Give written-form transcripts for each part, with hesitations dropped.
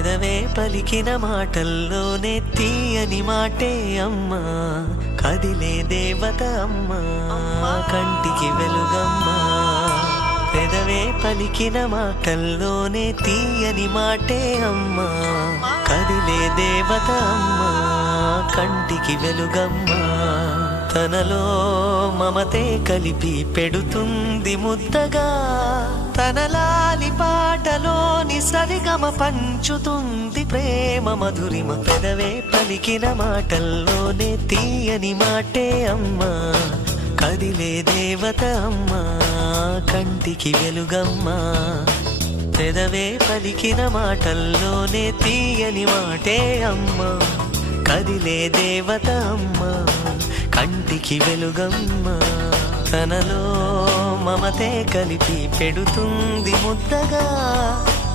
పెదవే పలికిన మాటల్లోనే తీయని మాటే అమ్మా, కదిలే దేవత అమ్మా, కంటికి వెలుగమ్మా. పెదవే పలికిన మాటల్లోనే తీయని మాటే అమ్మా, కదిలే దేవత అమ్మా, కంటికి వెలుగమ్మా. తనలో మమతే కలిపి పెడుతుంది ముద్దగా, తన లాలి పాటలోని సరిగమ పంచుతుంది ప్రేమ మధురిమ. పెదవే పలికిన మాటల్లోనే తీయని మాటే అమ్మా, కదిలే దేవత అమ్మా, కంటికి వెలుగమ్మా. పెదవే పలికిన మాటల్లోనే తీయని మాటే అమ్మా, కదిలే దేవత అమ్మా, కంటికి వెలుగమ్మా. తనలో మమతే కలిపి పెడుతుంది ముద్దగా,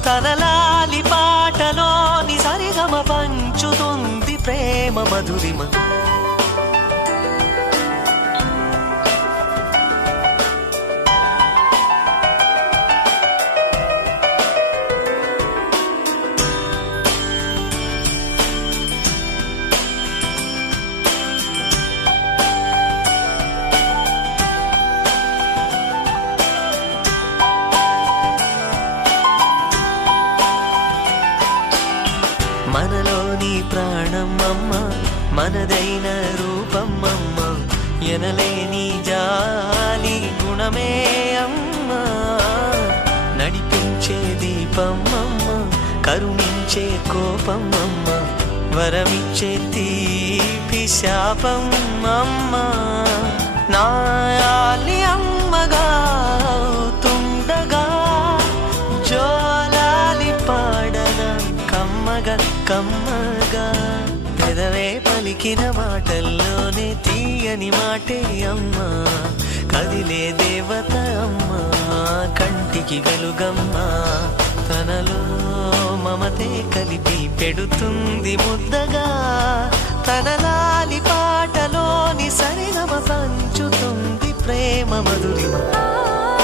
తన లాలి పాటలోని సరిగమ పంచుతుంది ప్రేమ మధురిమ. మనలోని ప్రాణమమ్మ, మనదైన రూపమమ్మ, ఎనలేని జాలి గుణమే అమ్మ. నడిపించే దీపమమ్మ, కరుణించే కోపమమ్మ, వరమిచ్చే తీపి శాపమమ్మ. నాయాలి అమ్మగా అవుతుండగా, జోలాలి పాడన కమ్మగా కమ్మగా. పెదవే పలికిన మాటల్లోనే తీయని మాటే అమ్మా, కదిలే దేవత అమ్మా, కంటికి వెలుగమ్మా. తనలో మమతే కలిపి పెడుతుంది ముద్దగా, తన లాలి